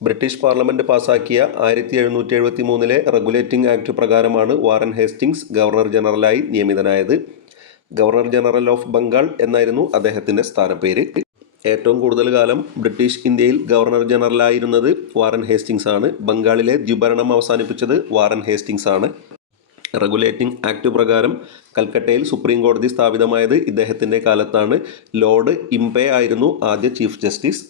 British parliament പാസാക്കിയ 1773 regulating act പ്രകാരമാണ് Warren Hastings governor ജനറലായി നിയമിതനായത്. ഗവർണർ ജനറൽ ഓഫ് ബംഗാൾ എന്നായിരുന്നു അദ്ദേഹത്തിന്റെ സ്ഥാനപ്പേര്. ഏറ്റവും കൂടുതൽ കാലം ബ്രിട്ടീഷ് ഇന്ത്യയിൽ ഗവർണർ ജനറലായിരുന്നത് വാറൻ ഹേസ്റ്റിംഗ്സ് ആണ്. ബംഗാളിലെ ദ്വിഭരണം അവസാനിപ്പിച്ചത് വാറൻ ഹേസ്റ്റിംഗ്സ് ആണ്. റെഗുലേറ്റിംഗ് ആക്ട് പ്രകാരം കൽക്കട്ടയിൽ സുപ്രീം കോടതി സ്ഥാപിതമായത് ഇദ്ദേഹത്തിൻ്റെ കാലത്താണ്. ലോർഡ് ഇംപെ ആയിരുന്നു ആദ്യ ചീഫ് ജസ്റ്റിസ്.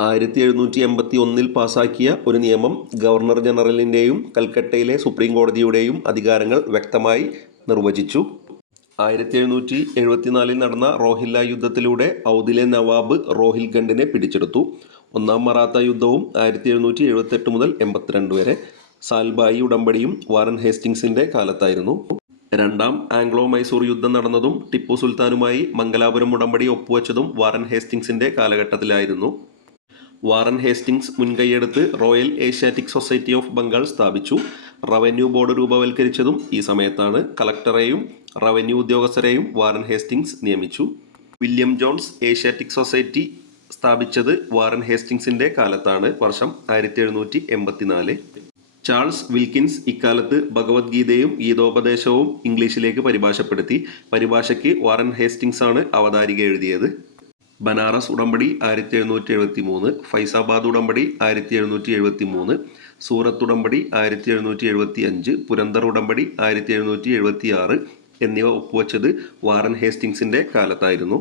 1781 പാസാക്കിയ ഒരു നിയമം ഗവർണർ ജനറലിൻ്റെയും കൽക്കട്ടയിലെ സുപ്രീം കോടതിയുടെയും അധികാരങ്ങൾ വ്യക്തമായി നിർവചിച്ചു. 1774 നടന്ന റോഹില്ല യുദ്ധത്തിലൂടെ ഔദിലെ നവാബ് റോഹിൽഖണ്ഡിനെ പിടിച്ചെടുത്തു. ഒന്നാം മറാത്ത യുദ്ധവും 1778 മുതൽ 82 വരെ. സാൽബായി ഉടമ്പടിയും വാറൻ ഹേസ്റ്റിംഗ്സിന്റെ കാലത്തായിരുന്നു. രണ്ടാം ആംഗ്ലോ മൈസൂർ യുദ്ധം നടന്നതും ടിപ്പു സുൽത്താനുമായി മംഗലാപുരം ഉടമ്പടി ഒപ്പുവെച്ചതും വാറൻ ഹേസ്റ്റിംഗ്സിന്റെ കാലഘട്ടത്തിലായിരുന്നു. വാറൻ ഹേസ്റ്റിംഗ്സ് മുൻകൈയെടുത്ത് royal Asiatic society of Bengal സ്ഥാപിച്ചു. റവന്യൂ ബോർഡ് രൂപവൽക്കരിച്ചതും ഈ സമയത്താണ്. കളക്ടറെയും റവന്യൂ ഉദ്യോഗസ്ഥരെയും വാറൻ ഹേസ്റ്റിംഗ്സ് നിയമിച്ചു. വില്യം ജോൺസ് ഏഷ്യാറ്റിക് സൊസൈറ്റി സ്ഥാപിച്ചത് വാറൻ ഹേസ്റ്റിംഗ്സിന്റെ കാലത്താണ്. വർഷം 1784. ചാൾസ് വിൽക്കിൻസ് ഇക്കാലത്ത് ഭഗവത്ഗീതയും ഗീതോപദേശവും ഇംഗ്ലീഷിലേക്ക് പരിഭാഷപ്പെടുത്തി. പരിഭാഷയ്ക്ക് വാറൻ ഹേസ്റ്റിംഗ്സ് ആണ് അവതാരിക എഴുതിയത്. ബനാറസ് ഉടമ്പടി 1773, ഫൈസാബാദ് ഉടമ്പടി 1773, സൂറത്ത് ഉടമ്പടി 1775, പുരന്ദർ ഉടമ്പടി 1776 എന്നിവ ഒപ്പുവെച്ചത് വാറൻ ഹേസ്റ്റിംഗ്സിന്റെ കാലത്തായിരുന്നു.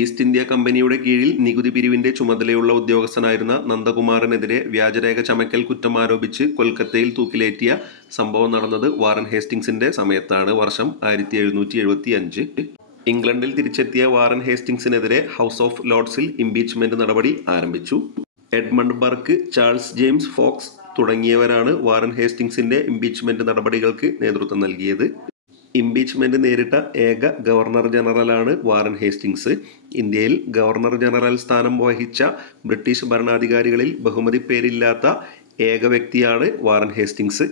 ഈസ്റ്റ് ഇന്ത്യ കമ്പനിയുടെ കീഴിൽ നികുതി പിരിവിന്റെ ചുമതലയുള്ള ഉദ്യോഗസ്ഥനായിരുന്ന നന്ദകുമാറിനെതിരെ വ്യാജരേഖ ചമയ്ക്കൽ കുറ്റം ആരോപിച്ച് കൊൽക്കത്തയിൽ തൂക്കിലേറ്റിയ സംഭവം നടന്നത് വാറൻ ഹേസ്റ്റിംഗ്സിന്റെ സമയത്താണ്. വർഷം 1775. ഇംഗ്ലണ്ടിൽ തിരിച്ചെത്തിയ വാറൻ ഹേസ്റ്റിംഗ്സിനെതിരെ ഹൗസ് ഓഫ് ലോർഡ്സിൽ ഇംപീച്ച്മെന്റ് നടപടി ആരംഭിച്ചു. Edmund Burke, Charles James Fox തുടങ്ങിയവരാണ് വാറൻ ഹേസ്റ്റിംഗ്സിന്റെ ഇംപീച്ച്മെന്റ് നടപടികൾക്ക് നേതൃത്വം നൽകിയത്. ഇംപീച്ച്മെന്റ് നേരിട്ട ഏക ഗവർണർ ജനറലാണ് വാറൻ ഹേസ്റ്റിംഗ്സ്. ഇന്ത്യയിൽ ഗവർണർ ജനറൽ സ്ഥാനം വഹിച്ച ബ്രിട്ടീഷ് ഭരണാധികാരികളിൽ ബഹുമതി പേരില്ലാത്ത ഏക വ്യക്തിയാണ് വാറൻ ഹേസ്റ്റിംഗ്സ്.